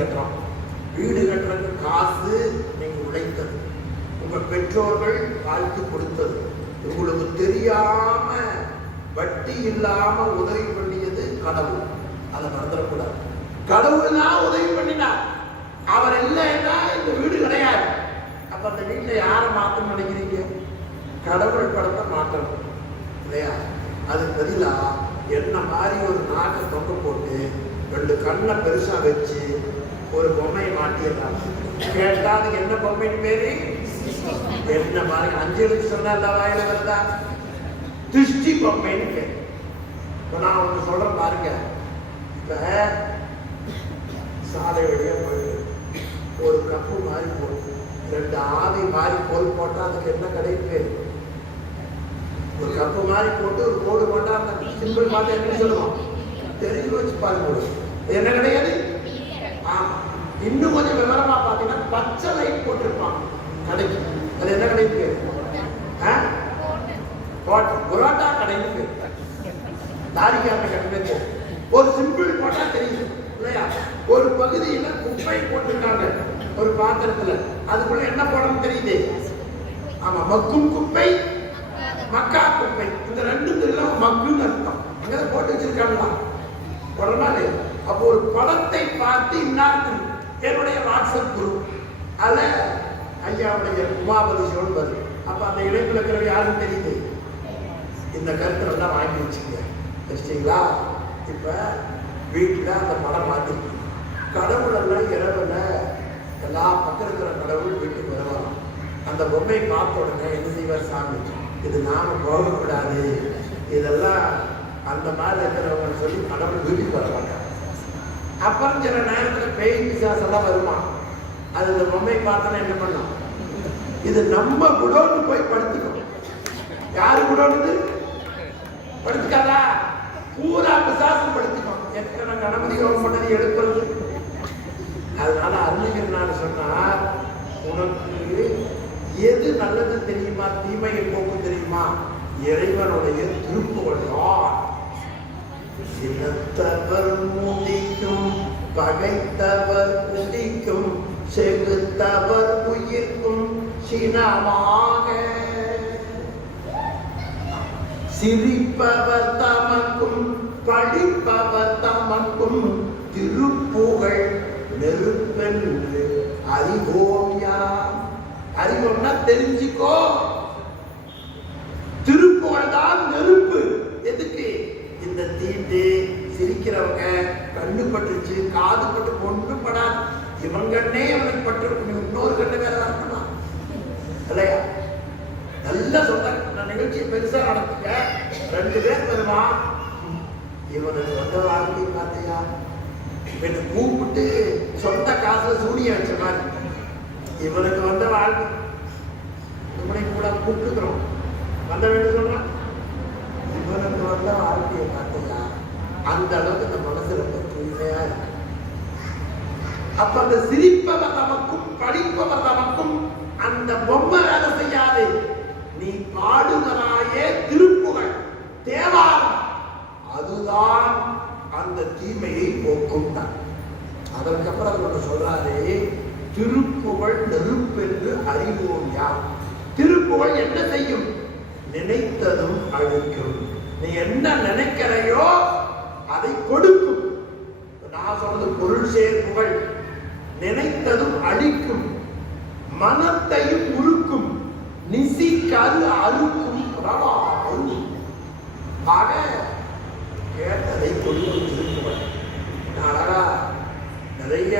கட்டுறோம். வீடு கட்டுறதுக்கு காசு நீங்க உழைத்தது, உங்க பெற்றோர்கள் வாழ்த்து கொடுத்தது, உங்களுக்கு தெரியாம வட்டி இல்லாம உதவி பண்ணியது கடவுள். அதை மறந்துடக்கூடாது. கடவுள் தான் உதவி பண்ணினார். அவர் இல்லைன்னா இந்த வீடு கிடையாது. அப்ப அந்த வீட்டுல யாரை மாத்தணும்னு நினைக்கிறீங்க? கடவுள் படத்தை மாற்றணும் இல்லையா? அதுக்கு பதிலா என்ன மாதிரி ஒரு நாக்கை தொங்க போட்டு 2 கண்ணை பெருசா வச்சு ஒரு பொம்மையை மாட்டியதான். கேட்டா அதுக்கு என்ன பொம்மைன்னு பேரு? என்ன மாதிரி 5 எழுத்து சொன்னா எல்லா வாயில வருதா? திருஷ்டி பொம்மைன்னு பேரு. இப்ப நான் ஒண்ணு சொல்றேன் பாருங்க. இப்ப சாலை வழியா போயிட்டு ஒரு கப்பு மாதிரி போட்டு 2 ஆவி மாதிரி கோல் போட்டா அதுக்கு என்ன கிடைக்கு பேரு? ஒரு கப்பு மாதிரி போட்டு ஒரு கோடு போட்டா அந்த சிம்பிள் பார்த்து என்ன சொல்லுவோம்? தெரிஞ்சு வச்சு பாருங்க. என்ன கிடையாது? ஆமா. இன்னும் கொஞ்சம் விவரமா பாத்தீங்கன்னா பச்சை லைட் போட்டிருப்பான் கடைக்கு. அது என்ன கடைக்கு பேரு? புரோட்டா கடைன்னு பேரு. தாரிக்கான கடைக்கு ஒரு சிம்பிள் போட்டா தெரியுது இல்லையா? ஒரு பகுதியில குப்பை போட்டிருக்காங்க ஒரு பாத்திரத்துல, அதுக்குள்ள என்ன போடணும் தெரியுது? ஆமா, மக்கும் குப்பை, மக்கா குப்பை. இந்த 2 எல்லாம் மக்குன்னு அர்த்தம். அங்க போட்டு வச்சிருக்காங்களா? உடனே அப்போ ஒரு படத்தை பார்த்து இன்னாருக்கு என்னுடைய வாட்ஸ்அப் குரூப் அதுல ஐயாவுடைய உமாபதி சிவன் வருது. அப்ப அந்த இணைப்புல இருக்கிற யாருன்னு தெரியுது? இந்த கருத்துல எல்லாம் வாங்கி வச்சுங்க வச்சிட்டீங்களா? இப்ப வீட்டுல அந்த படம் மாத்திருக்கு. கடவுள் எல்லாம் இரவுல எல்லா பக்கம் இருக்கிற கடவுள் வீட்டுக்கு வருவாங்க. அந்த பொம்மை பார்த்த உடனே என்ன செய்வார்? சாமி, இது நாம போகக்கூடாது, இதெல்லாம் அந்த மாதிரி இருக்கிறவங்க சொல்லி கடவுள் வீட்டுக்கு வருவாங்க. அப்புறம் சில நேரத்தில் பேய் பிசாசு எல்லாம் வருமா, அது இந்த பொம்மை பார்த்தோன்னா என்ன பண்ணும்? இது நம்ம குடோன்னு போய் படுத்துக்கணும். யாரு குடோன்னு படுத்துக்காதா? பூரா பிசாசு படுத்துக்கணும். எத்தனை கணபதி யோகம் பண்ணது எடுக்கிறது. அதனால அருணகிரிநாதர் சொன்னார், உனக்கு எது நல்லது தெரியுமா, தீமையை போக்கும் தெரியுமா? இறைவனுடைய திருப்புகழ் தான். சினத்தவர் முடிக்கும், பகைத்தவர் குடிக்கும், செகுத்தவர் உயிர்க்கும் சினமாக, சிரிப்பவர் தமக்கும் படிப்பவர் தமக்கும் திருப்புகழ் நெருப்பென்று அறிவோம்யா. அறிவோம்னா தெரிஞ்சுக்கோ. திருப்புகழ் தான் நெருப்பு. எதுக்கு? இந்த தீண்டு சிரிக்கிறவங்க கண்ணு பட்டுச்சு, காது பட்டு ஒன்றும் படாது. இவன் கண்ணே அவனுக்கு பட்டு இன்னொரு கண்ணு வேற வரணுமா இல்லையா? நல்ல சொந்த நிகழ்ச்சி பெருசா நடத்துங்க. 2 பேர் வருவான். இவனுக்கு வந்த வாழ்க்கை பார்த்தியா? இவனை கூப்பிட்டு சொந்த காசுல சூனிய வச்ச மாதிரி. இவனுக்கு வந்த வாழ்க்கை இவனை கூட கூப்பிட்டுக்கிறோம். வந்த வேண்டும் சொல்றான். இவனுக்கு வந்த வாழ்க்கையை பார்த்தியா? அந்த அளவுக்கு இந்த மனசு ரொம்ப தூய்மையா இருக்கு. அப்ப அந்த சிரிப்பவர் நமக்கும் படிப்பவர் நமக்கும் அந்த பொம்மை வேலை செய்யாது. நீ பாடுகிறாயே திருப்புகழ் தேவாரம், அதுதான் அந்த தீமையை போக்கும் தான். அதற்கப்புறம் அவர் சொல்றாரு, திருப்புகழ் நெருப்பென்று அறிவோம் யார். திருப்புகழ் என்ன செய்யும்? நினைத்ததும் அழிக்கும். நீ என்ன நினைக்கிறையோ அதை கொடுக்கும். நான் சொல்றது பொருள் சேர்ப்புகள். நினைத்ததும் அழிக்கும், மனத்தையும் உருக்கும், நிசிக்காது அறுக்கும் பிரவாகம். ஆக கேட்டதை கொடுக்கும் திருப்புகழ். அழகா நிறைய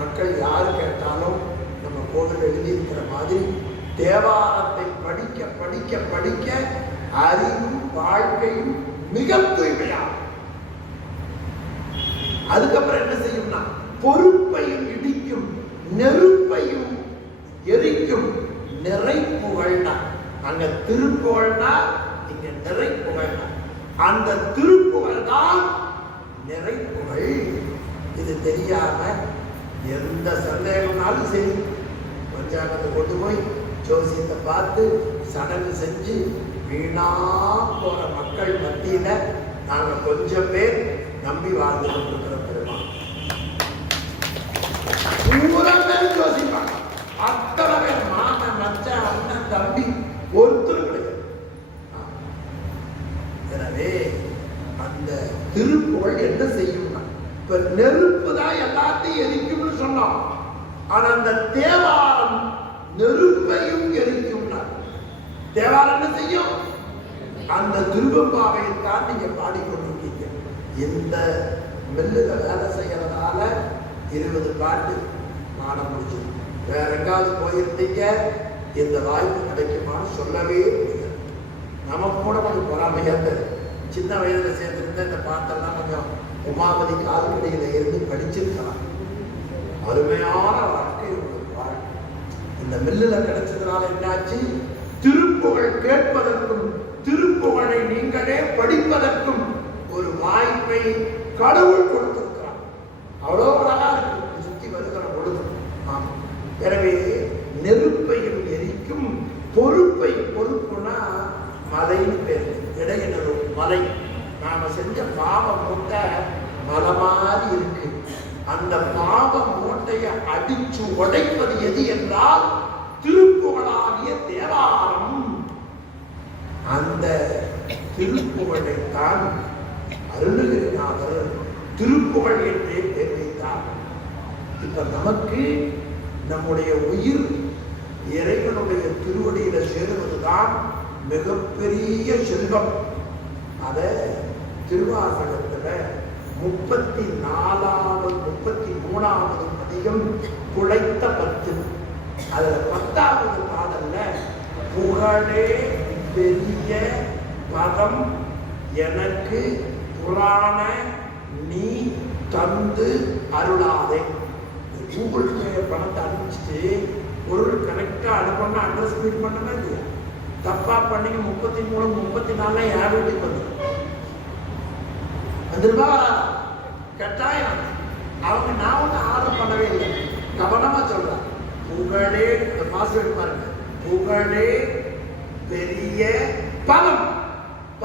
மக்கள் யார் கேட்டாலும் நம்ம கோவில் எழுதியிருக்கிற மாதிரி தேவாரத்தை படிக்க படிக்க படிக்க அறிவும் வாழ்க்கையும் மிக தூய்மையாகும். அதுக்கப்புறம் என்ன செய்யும்னா பொறுப்பையும் இடிக்கும், நெருப்பையும் எரிக்கும். நிறைப்புகழ்னா அங்க திருப்புகழ்னா இங்க நிறைப்புகழ்னா அந்த திருப்புகழ் தான் நிறைப்புகழ். இது தெரியாம எந்த சந்தேகம்னாலும் சரி பஞ்சாங்கத்தை கொண்டு போய் ஜோசியத்தை பார்த்து சடங்கு செஞ்சு வீணா போற மக்கள் மத்தியில நாங்க கொஞ்சம் பேர் நம்பி வாழ்ந்து கொண்டிருக்கிற பெருமாள். பூரா பேர் யோசிப்பாங்க. அத்தனை பேர் மாமன், மச்சான், அண்ணன், தம்பி ஒருத்தர் கிடையாது. எனவே அந்த திருப்புகழ் என்ன செய்யும்னா, இப்ப நெருப்பு தான் எல்லாத்தையும் எரிக்கும்னு சொன்னோம். ஆனா அந்த தேவாரம் நெருப்பையும் எரிக்கும்னா, தேவாரம் என்ன செய்யும்? அந்த திருவம்பாவையை தான் நீங்க பாடிக்கொண்டிருக்கீங்க. இந்த மெல்லுல வேலை செய்யறதால 20 பாட்டு பாட முடிஞ்சது. வேற எங்காவது போயிருந்தீங்க இந்த வாய்ப்பு கிடைக்குமான்னு சொல்லவே முடியாது. நமக்கு கூட கொஞ்சம் பொறாமையா சின்ன வயதுல சேர்ந்திருந்த இந்த பாட்டெல்லாம் கொஞ்சம் உமாபதி கால்கடையில இருந்து படிச்சிருக்கலாம். அருமையான வாழ்க்கை உங்களுக்கு வாழ்க்கை. இந்த மெல்லுல கிடைச்சதுனால என்னாச்சு? திருப்புகழ் கேட்பதற்கும் திருப்புகழை நீங்களே படிப்பதற்கும் ஒரு வாய்ப்பை கடவுள் கொடுத்திருக்கிறார். அவ்வளோ அழகா இருக்கு சுத்தி வருகிற பொழுது. எனவே நெருப்பையும் எரிக்கும் பொறுப்பை, பொறுப்புனா மலைன்னு பேரு, இடையினரும் மலை. நாம செஞ்ச பாவ மூட்டை மலை மாதிரி இருக்கு. அந்த பாவ மூட்டையை அடிச்சு உடைப்பது எது என்றால் திருப்புகழாகிய தேவாரம். அந்த திருப்புகழைத்தான் அருணகிரிநாதர் திருப்புகழ் என்றே பேர் வைத்தார். இப்ப நமக்கு நம்முடைய உயிர் இறைவனுடைய திருவடியில சேருவதுதான் மிகப்பெரிய செல்வம். அத திருவாசகத்துல 34வது 33வது பதிகம் குழைத்த 10. அதுல 10வது பாடல்ல புகழே பெரிய பதம் எனக்கு புராண நீ தந்து அருளாதே. கூகுள் பே பணத்தை அனுப்பிச்சுட்டு பொருள் கரெக்டா அனுப்பணும், அட்ரஸ் ஃபீட் பண்ணவே இல்லையா? தப்பா பண்ணீங்க 33 34 யார் வீட்டுக்கு வந்துருவா கட்டாயம். அவங்க நான் ஒன்று ஆர்டர் பண்ணவே இல்லை, கவனமா சொல்றேன். புகழே பாஸ்வேர்டு பாருங்க, புகழே பெரிய பதம்.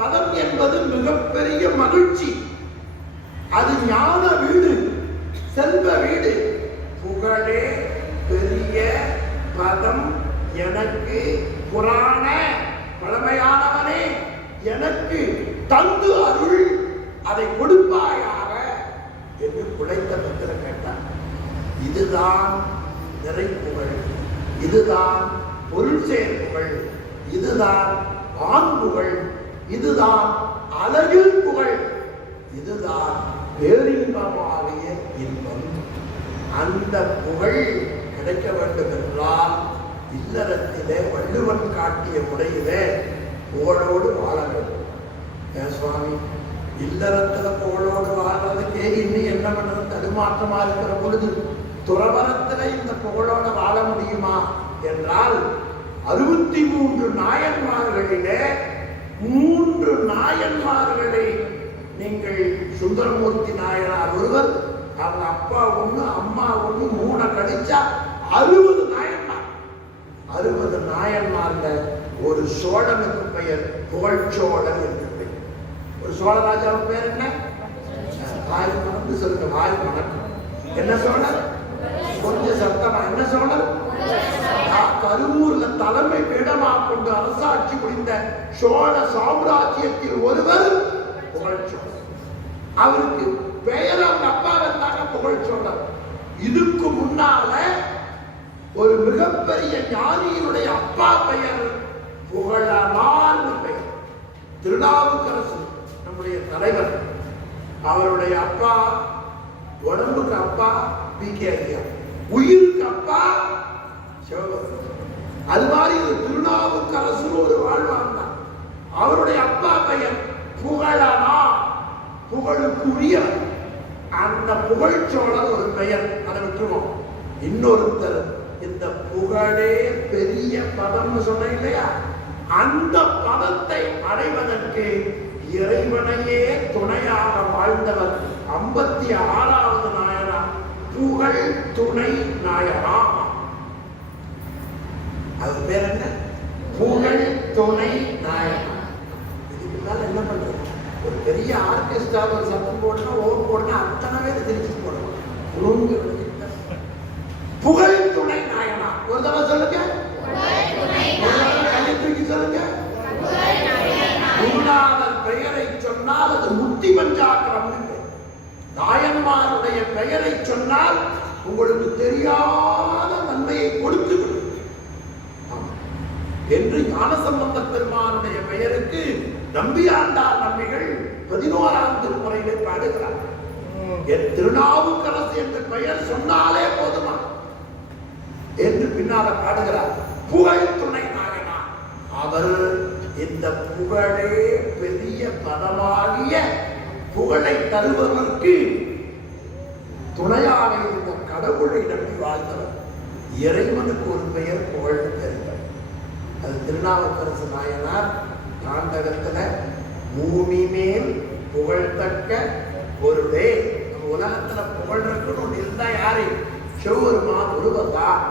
பதம் என்பது மிகப்பெரிய மகிழ்ச்சி. அது ஞான வீடு, செல்வ வீடு. புகழே பெரிய பதம் எனக்கு புராண பழமையானவனே எனக்கு தந்து அருள், அதை கொடுப்பாயாக என்று குழைத்த பத்திர கேட்டார். இதுதான் நிறை புகழ், இதுதான் பொருள் சேர் புகழ், இதுதான் ஆண்புகழ், இதுதான் அழகில் புகழ், இதுதான் பேரின்பமாகிய இன்பம். அந்த புகழ் கிடைக்க வேண்டும் என்றால் இல்லறத்திலே வள்ளுவன் காட்டிய முறையிலே புகழோடு வாழ வேண்டும். ஏன் சுவாமி, இல்லறத்துல புகழோடு வாழ்றதுக்கே இன்னும் என்ன பண்றது தடுமாற்றமா இருக்கிற பொழுது துறவரத்துல இந்த புகழோட வாழ முடியுமா என்றால் 63 நாயன்மார்களிலே 3 நாயன்மார்களை நீங்கள் சுந்தரமூர்த்தி நாயனார் ஒருவர், அவங்க அப்பா ஒண்ணு அம்மா ஒண்ணு 3 கழிச்சா 60 நாயன்மார். 60 நாயன்மார்ல ஒரு சோழனுக்கு பெயர் புகழ்ச்சோழன் என்று பெயர். ஒரு சோழராஜாவுக்கு பேர் என்ன? வாய் மணந்து சொல்லுங்க, வாய் வணக்கம். என்ன சோழர்? கொஞ்சம் சத்தமா என்ன சோழர்? கருவூர்ல தலைமை பீடமா கொண்டு அரசாட்சி புரிந்த சோழ சாம்ராஜ்யத்தில் ஒருவர் புகழ்ச்சோழர். அவருக்கு பெயர் அவங்க அப்பா இருந்தாங்க புகழ்ச்சோழர். இதுக்கு முன்னால ஒரு மிகப்பெரிய ஞானியினுடைய அப்பா பெயர் புகழனார் பெயர். திருநாவுக்கரசு நம்முடைய தலைவர், அவருடைய அப்பா உடம்புக்கு அப்பா பி.கே. ஐயா, உயிருக்கு அப்பா சிவபெருமான். அது மாதிரி ஒரு திருநாவுக்கரசு ஒரு வாழ்வான். அவருடைய அப்பா பெயர் புகழனா, புகழுக்கு உரியவர். அந்த புகழ்ச்சோழர் ஒரு பெயர், அதை விட்டுருவோம். இன்னொருத்தர் இந்த புகழே பெரிய பதம்னு சொன்ன இல்லையா, அந்த பதத்தை அடைவதற்கு இறைவனையே துணையாக வாழ்ந்தவர் 56வது நாயனார் புகழ் துணை நாயனா. அது பேர் என்ன? புகழ் துணை நாயனா. இதுக்கு மேல என்ன பண்றது? ஒரு பெரிய ஆர்கெஸ்ட்ரா ஒரு சத்தம் போடணும், ஓர் போடணும், அத்தனை பேர் திருச்சி போடணும். பெயரை சொன்னால் உங்களுக்கு தெரியாத நன்மையை கொடுத்து விடும் என்று ஞானசம்பந்த பெருமானுடைய பெயருக்கு நம்பியாண்டார் நம்பிகள் 11ஆம் திருமுறையிலே பாடுகிறார். என் திருநாவுக்கரசு என்ற பெயர் சொன்னாலே போதுமா என்று பின்னால பாடுகிறார். புகழ் துணை நாயனார் அவர் இந்த புகழே பெரிய பதமாகிய புகழை தருவதற்கு துணையாக இருந்த கடவுளை நம்பி வாழ்ந்தவர். இறைவனுக்கு ஒரு பெயர் புகழ் பெறுகிறார். அது திருநாவுக்கரசு நாயனார் தாண்டகத்துல பூமி மேல் புகழ்தக்க பொருளே. உலகத்துல புகழ் இருக்கணும் இருந்தா யாரு? சிவபெருமான் ஒருவர் தான்.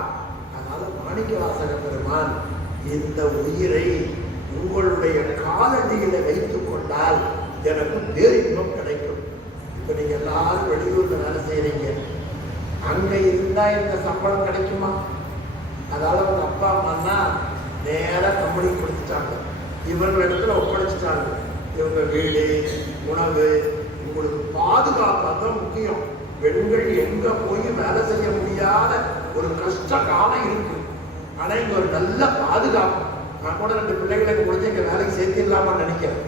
அதனால மாணிக்கவாசக பெருமான் இந்த உயிரை உங்களுடைய காலடியில வைத்துக் கொண்டால் எனக்கு பேரின்பம் கிடைக்கும். இப்ப நீங்க எல்லாரும் வெளியூர்ல வேலை செய்யறீங்க, அங்க இருந்தா இந்த சம்பளம் கிடைக்குமா? அதால உங்க அப்பா அம்மா நேரா கம்பெனி கொடுத்துட்டாங்க, இவங்க இடத்துல ஒப்படைச்சிட்டாங்க. இவங்க வீடு உணவு உங்களுக்கு பாதுகாப்பு தான் முக்கியம். பெண்கள் எங்க போய் வேலை செய்ய முடியாத ஒரு கஷ்ட காலம் இருக்கு. ஆனா இங்க ஒரு நல்ல பாதுகாப்பு. நான் கூட 2 பிள்ளைகளுக்கு முடிஞ்சு எங்க வேலைக்கு சேர்த்திடலாமா நினைக்கிறேன்.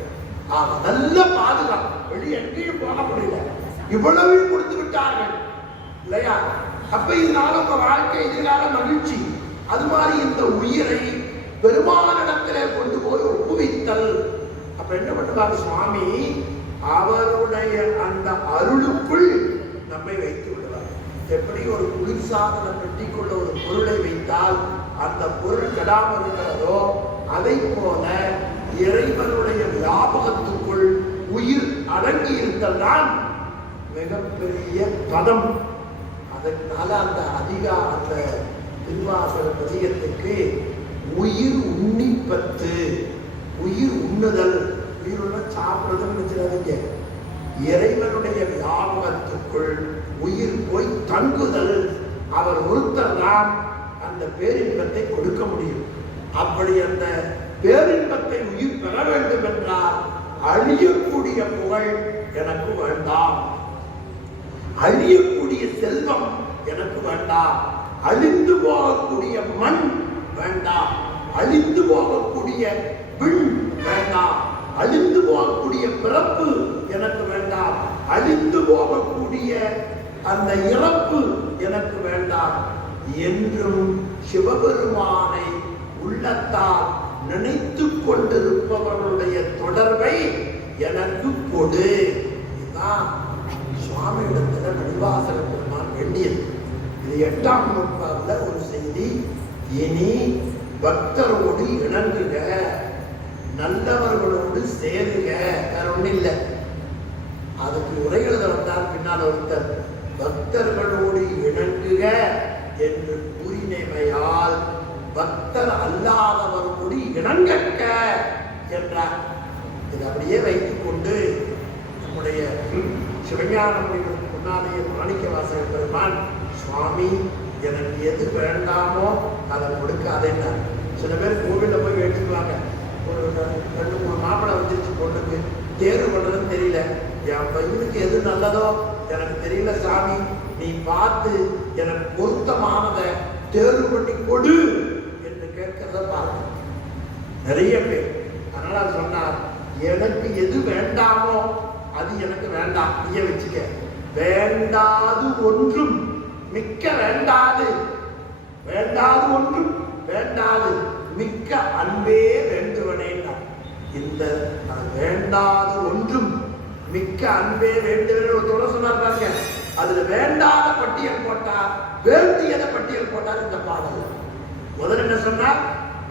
நல்ல பாதுகாப்பு, வெளியே எங்கேயும் போக முடியல. இவ்வளவையும் கொடுத்து விட்டார்கள் இல்லையா? அப்ப இதனால உங்க வாழ்க்கை எதிர்கால மகிழ்ச்சி. அது மாதிரி இந்த உயிரை பெருமானிடத்திலே கொண்டு போய் ஒப்புவித்தல். அப்ப என்ன பண்ணுவாங்க சுவாமி? அவருடைய அந்த அருளுக்குள் நம்மை வைத்து விடுவார். எப்படி ஒரு குளிர்சாதன பெட்டிக்குள்ள ஒரு பொருளை வைத்தால் அந்த பொருள் கெடாமல் இருக்கிறதோ, அதை போல இறைவனுடைய வியாபகத்துக்குள் உயிர் அடங்கி இருத்தல் தான் மிகப்பெரிய பதம். அதனால அந்த அந்த திருவாசக பதிகத்துக்கு உயிர் உன்னிப்பத்து, உயிர் உண்ணுதல், உயிர் சாப்பிடுறதுன்னு வச்சுக்காதீங்க. இறைவனுடைய வியாபகத்துக்குள் உயிர் போய் தங்குதல். அவர் ஒருத்தர் தான் அந்த பேரின்பத்தை கொடுக்க முடியும். அப்படி அந்த பேரின்பத்தை உயிர் பெற வேண்டும் என்றால் அழியக்கூடிய புகழ் எனக்கு வேண்டாம், அழியக்கூடிய செல்வம் எனக்கு வேண்டாம், அழிந்து போகக்கூடிய மண் வேண்டாம், அழிந்து போகக்கூடிய விண் வேண்டாம், அழிந்து போகக்கூடிய பிறப்பு எனக்கு வேண்டாம், அழிந்து போகக்கூடிய அந்த இறப்பு எனக்கு வேண்டாம். என்றும் சிவபெருமானை உள்ளத்தால் நினைத்து கொண்டிருப்பவர்களுடைய தொடர்பை எனக்கு கொடு. இதுதான் சுவாமியிடத்துல மணிவாசக பெருமான் வேண்டியது. இது 8ஆம் நூற்றாண்டுல ஒரு செய்தி. இனி பக்தரோடு இணங்குக, நல்லவர்களோடு சேருக, வேற ஒண்ணு இல்லை. அதுக்கு உரை எழுத வந்தார் பின்னால் ஒருத்தர். பக்தர்களோடு இணங்குக என்று கூறினமையால் பக்தர் அல்லாதவர்களோடு இணங்கக்க என்றார். இதை அப்படியே வைத்துக் கொண்டு நம்முடைய சிவஞானம் முன்னாலேயே மாணிக்கவாசக பெருமான், சுவாமி எனக்கு எது வேண்டாமோ அதை கொடுக்காதேன்னா. சில பேர் கோவிலில் போய் வேண்டிக்குவாங்க, ஒரு 2-3 மாப்பிள்ளை வந்துருச்சு, பொண்ணுக்கு தேர்வு பண்றதுன்னு தெரியல, என் பையனுக்கு எது நல்லதோ எனக்கு தெரியல சாமி, நீ பார்த்து எனக்கு பொருத்தமானதை தேர்வு பண்ணி கொடு என்று கேட்கிறத பாருங்க நிறைய பேர். அதனால சொன்னார், எனக்கு எது வேண்டாமோ அது எனக்கு வேண்டாம், நீய வச்சுக்க. வேண்டாது ஒன்றும் மிக்க வேண்டாது, வேண்டாது ஒன்றும் வேண்டாது மிக்க அன்பே வேண்டுவனே. இந்த வேண்டாது ஒன்றும் மிக்க அன்பே வேண்டுவனே ஒரு சொன்னார் பாருங்க. அதுல வேண்டாத பட்டியல் போட்டார், வேண்டியத பட்டியல் போட்டார் இந்த பாடல். முதல்ல என்ன சொன்னார்?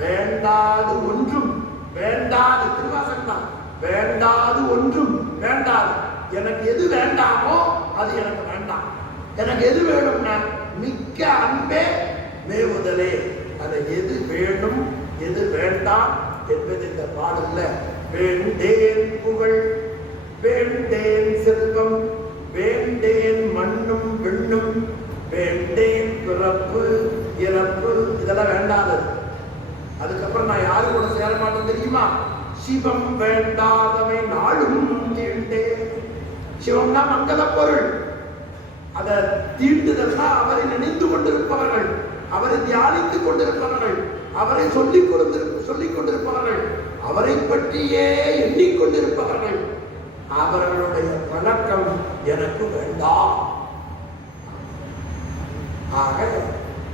வேண்டாது ஒன்றும் வேண்டாது, திருவாசகம் தான். வேண்டாது ஒன்றும் வேண்டாது, எனக்கு எது வேண்டாமோ அது எனக்கு வேண்டாம். எனக்கு எது வேணும்னா மிக்க அன்பே மேவுதலே. அதை எது வேணும் எது வேண்டாம் என்பது இந்த பாடல்ல. வேண்டேன் புகழ், வேண்டேன் செல்வம், வேண்டேன் மண்ணும் விண்ணும், வேண்டேன் பிறப்பு இறப்பு, இதெல்லாம் வேண்டாதது. அதுக்கப்புறம் நான் யாரு கூட சேர மாட்டேன் தெரியுமா? சிவம் வேண்டாதவை நாளும் தீண்டேன். சிவம்னா மங்கள பொருள். அதை தீண்டுதல்னா அவரை நினைந்து கொண்டிருப்பவர்கள், அவரை தியானித்துக் கொண்டிருப்பவர்கள், அவரை சொல்லிக் கொண்டிருப்பவர்கள், அவரை பற்றியே எண்ணிக்கொண்டிருப்பவர்கள். அவர்களுடைய பழக்கம் எனக்கு வேண்டாம். ஆக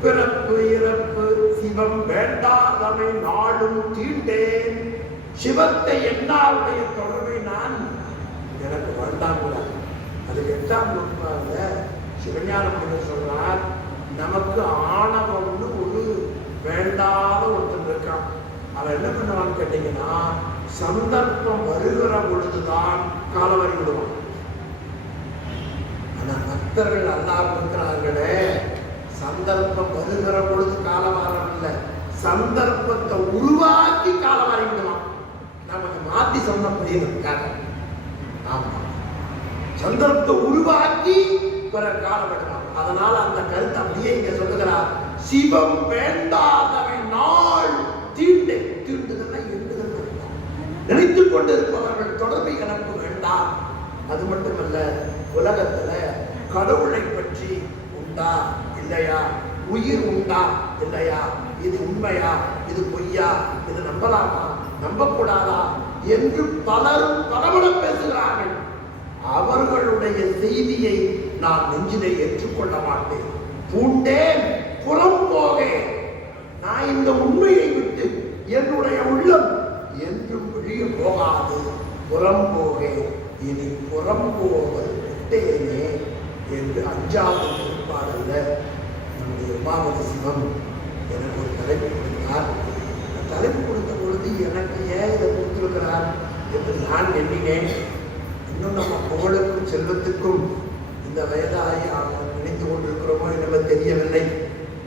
பிறப்பு இறப்பு சிவம் வேண்டாதவை நாளும் தீண்டேன். சிவத்தை என்னாருடைய தொடர்பை நான் எனக்கு வேண்டாம். அது 8ஆம் நூற்றாண்டுல சிவஞானம் சொல்றார், நமக்கு ஆணவம்னு ஒரு வேண்டாத ஒருத்தன் இருக்கான். அவன் என்ன பண்ணுவான்னு கேட்டீங்கன்னா, சந்தர்ப்பம் வருகிற பொழுதுதான் காலவரி விடுவான். ஆனா பக்தர்கள் அல்லாஹ் இருக்கிறார்களே, சந்தர்ப்பம் வருகிற பொழுது காலவாரம் இல்லை, சந்தர்ப்பத்தை உருவாக்கி காலவாரி விடுவான். நமக்கு மாத்தி சொன்ன புரியுதுக்காக. ஆமா, சந்தர்ப்பத்தை உருவாக்கி பிறகு காலம் விடுவான். அதனால அந்த கருத்தை அப்படியே இங்க சொல்லுகிறார், சிவம் வேண்டாதவன் நாள் தீண்டே. தீண்டுதல்னா எண்டுதல் வேண்டாம், நினைத்துக் கொண்டிருப்பவர்கள் தொடர்பு எனக்கு வேண்டாம். அது மட்டுமல்ல, உலகத்துல கடவுளை பற்றி உண்டா இல்லையா, உயிர் உண்டா இல்லையா, இது உண்மையா இது பொய்யா, இது நம்பலாமா நம்பக்கூடாதா என்று பலரும் பலபலம் பேசுகிறார்கள். அவர்களுடைய செய்தியை நான் நெஞ்சிலே ஏற்றுக்கொள்ள மாட்டேன். பூண்டேன் புறம் போகேன். நான் இந்த உண்மையை விட்டு என்னுடைய உள்ளம் என்றும் வெளியே போகாது. புறம் போகேன், இனி புறம் போவது விட்டேனே என்று 5வது திருப்பாடல்ல நம்முடைய உமாபதி சிவம் எனக்கு ஒரு தலைப்பு கொடுத்தார். தலைப்பு கொடுத்த பொழுது எனக்கு ஏன் இதை கொடுத்திருக்கிறார் என்று நான் எண்ணினேன். இன்னும் நம்ம புகழுக்கும் செல்வத்துக்கும் இந்த வயதாகி நினைத்து கொண்டிருக்கிறோமோ என்னவோ தெரியவில்லை.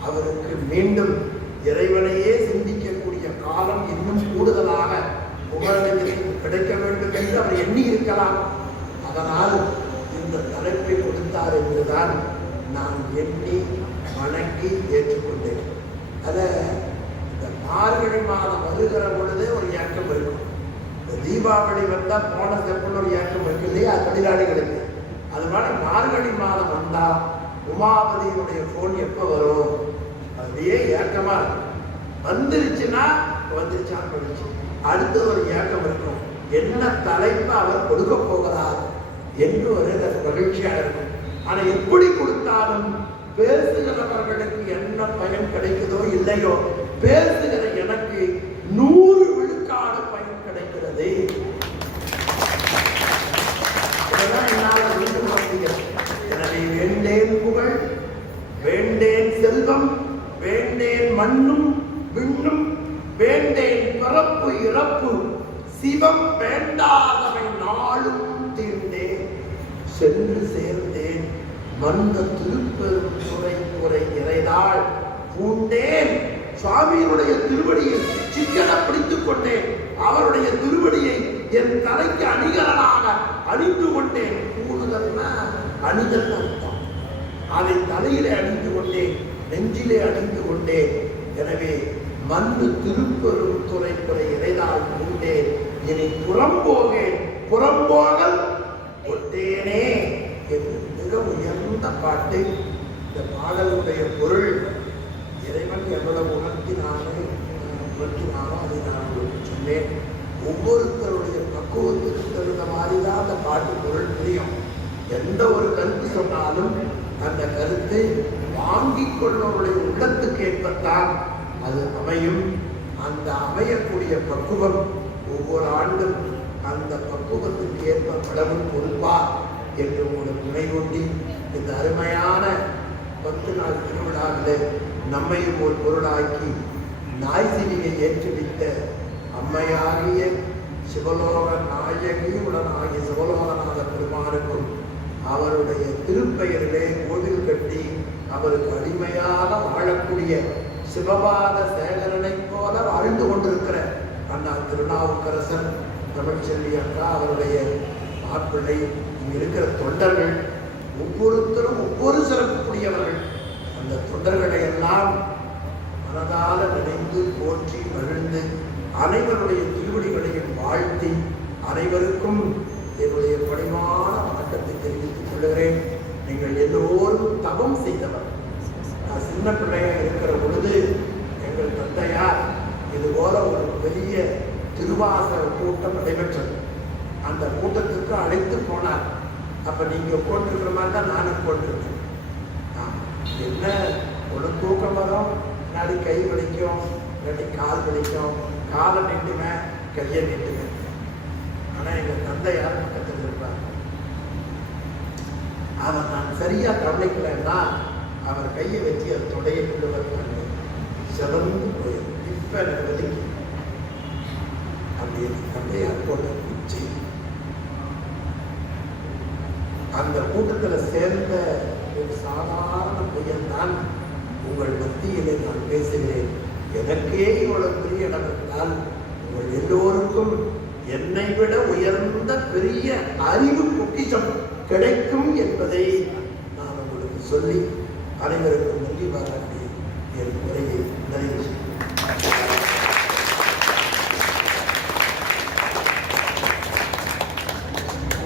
அவருக்கு மீண்டும் இறைவனையே சிந்திக்கக்கூடிய காலம் இன்னும் கூடுதலாக புகழனுக்கு கிடைக்க வேண்டும் என்று அவர் எண்ணி இருக்கலாம். அதனால் இந்த தலைப்பை கொடுத்தார் என்றுதான் நான் எண்ணி வணங்கி ஏற்றுக்கொண்டேன். அதை இந்த மார்கழி மாதம் வருகிற பொழுதே ஒரு ஏக்கம் இருக்கும். தீபாவளி வந்தா போன ஸ்டெப்னு ஒரு ஏக்கம் இருக்கு இல்லையா தொழிலாளிகளுக்கு. அது மாதிரி மார்கழி மாதம் வந்தா உமாபதியினுடைய போன் எப்ப வரும் அப்படியே ஏக்கமா இருக்கும். வந்துருச்சுன்னா வந்துருச்சான்னு படிச்சு அடுத்து ஒரு ஏக்கம் இருக்கும், என்ன தலைப்பு அவர் கொடுக்க போகிறார் என்று ஒரு மகிழ்ச்சியா இருக்கும். ஆனா எப்படி கொடுத்தாலும் பேசுகிறவர்களுக்கு என்ன பயன் கிடைக்குதோ இல்லையோ, பேசுகிற எனக்கு 100 விழுக்காடு பயன் கிடைக்கிறது. எனவே வேண்டேன் புகழ், வேண்டேன் செல்வம், வேண்டேன் மண்ணும் விண்ணும், வேண்டேன் பிறப்பு இறப்பு, சிவம் வேண்டாதவை நாளும் தீர்ந்தேன். சென்று சேர்ந்தேன் மந்த திருப்பெரும் துறை இறைதாள் பூண்டேன். சுவாமியினுடைய திருவடியில் சிக்கன பிடித்துக் கொண்டேன். அவருடைய திருவடியை என் தலைக்கு அணிகலனாக அணிந்து கொண்டேன். கூடுதல்னா அணிதல் அர்த்தம். அதை தலையிலே அணிந்து கொண்டேன், நெஞ்சிலே அணிந்து கொண்டேன். எனவே மண்ணு திருப்பெரும் துறை இறைதாள் பூண்டேன். இனி புறம்போகேன், புறம்போகல் கொட்டேனே என்று மிக உயர்ந்த பாட்டு. இந்த பாடலுடைய பொருள் இறைவன் எவ்வளவு உணர்த்தினானோ அதை நான் உங்களுக்கு சொன்னேன். ஒவ்வொருத்தருடைய பக்குவத்துக்கு தகுந்த மாதிரி தான் அந்த பாட்டு பொருள் புரியும். எந்த ஒரு கருத்து சொன்னாலும் அந்த கருத்து வாங்கிக் கொள்பவருடைய உள்ளத்துக்கு ஏற்பத்தான் அது அமையும். அந்த அமையக்கூடிய பக்குவம் ஒவ்வொரு ஆண்டும் அந்த பக்குவத்துக்கு ஏற்ப கடவுள் கொடுப்பார் என்று உங்களுக்கு துணை கொண்டி இந்த அருமையான 10 நாள் திருவிழாவில் நம்மையும் ஒரு பொருளாக்கி நாய்சிலியை ஏற்றுவித்த அம்மையாகிய சிவலோக நாயகி உடனாகிய சிவலோகநாத பெருமானுக்கும் அவருடைய திருப்பெயரிலே கோவில் கட்டி அவருக்கு அடிமையாக வாழக்கூடிய சிவபாத சேகரனை போல வாழ்ந்து கொண்டிருக்கிற அண்ணா திருநாவுக்கரசர், தமிழ்ச்செல்வி அக்கா, அவருடைய மாப்பிள்ளை, இங்க இருக்கிற தொண்டர்கள் ஒவ்வொருத்தரும் ஒவ்வொரு சிறப்புக்குரியவர்கள். அந்த தொண்டர்களை எல்லாம் மனதால நினைந்து போற்றி மகிழ்ந்து அனைவருடைய திருவடிகளையும் வாழ்த்தி அனைவருக்கும் என்னுடைய பணிவான வணக்கத்தை தெரிவித்துக் கொள்கிறேன். நீங்கள் எல்லோரும் தவம் செய்தவர். நான் சின்ன பிள்ளையா இருக்கிற பொழுது எங்கள் தந்தையார் இது போல ஒரு பெரிய திருவாசக கூட்டம் நடைபெற்றது. அந்த கூட்டத்துக்கு அழைத்து போனார். அப்ப நீங்க போட்டிருக்கிற மாதிரி தான் நானும் போட்டிருக்கேன். என்ன ஒரு தூக்கம் வரும், முன்னாடி கை வலிக்கும், இல்லாட்டி கால் வலிக்கும், காலை நீட்டுவேன், கையை நீட்டுவேன். ஆனா எங்க தந்தையார் பக்கத்தில் இருப்பார். அவர் நான் சரியா கவனிக்கலன்னா அவர் கையை வச்சு அவர் தொடையை கொண்டு சிறந்து போயிடும். இப்ப எனக்கு வலிக்கு அப்படின்னு தந்தையார் போட்ட உச்சி. அந்த கூட்டத்தில் சேர்ந்த ஒரு சாதாரண பையன் தான் உங்கள் மத்தியிலே நான் பேசுகிறேன். எனக்கே இவ்வளவு பெரிய இடம் இருந்தால் உங்கள் எல்லோருக்கும் என்னை விட உயர்ந்த பெரிய அறிவு பொக்கிஷம் கிடைக்கும் என்பதை நான் உங்களுக்கு சொல்லி அனைவருக்கும் நன்றி பாராட்டி என் உரையை